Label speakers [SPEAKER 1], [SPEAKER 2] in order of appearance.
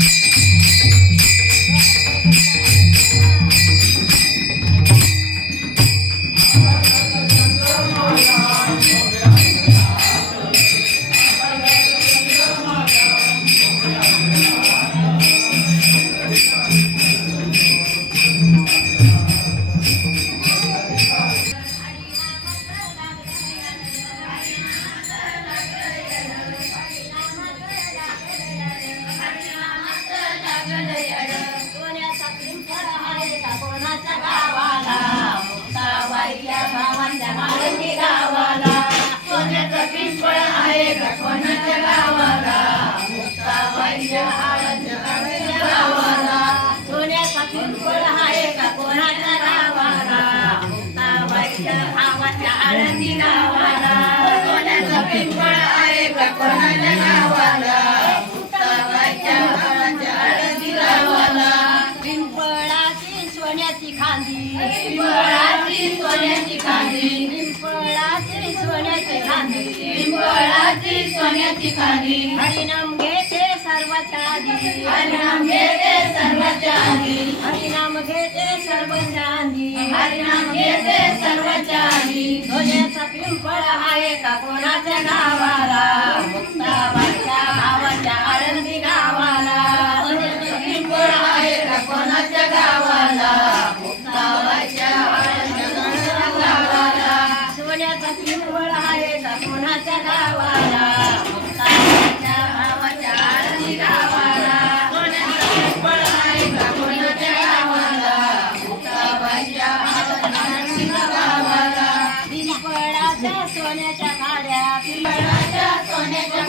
[SPEAKER 1] Thank you. आनंदी गावाला. सोन्याचा पिंपळ आहे का कोणाच्या गावाला? सोन्याची खांदी. पिंपळाची सोन्याची खांदी. पिंपळाची सोन्याची खांदी. पिंपळाची सोन्याची खांदी. हरिनाम घेते सर्वाच्या आधी. हरिनाम घेते सर्वाच्या आधी. हरिनाम घेते सर्वाच्या आधी. हरिनाम घेते सर्वाच्या आधी. सोन्याचा पिंपळ आहे का? कोणाच्या गावाला सोन्याच्या गाड्या पिंबळाच्या सोन्याच्या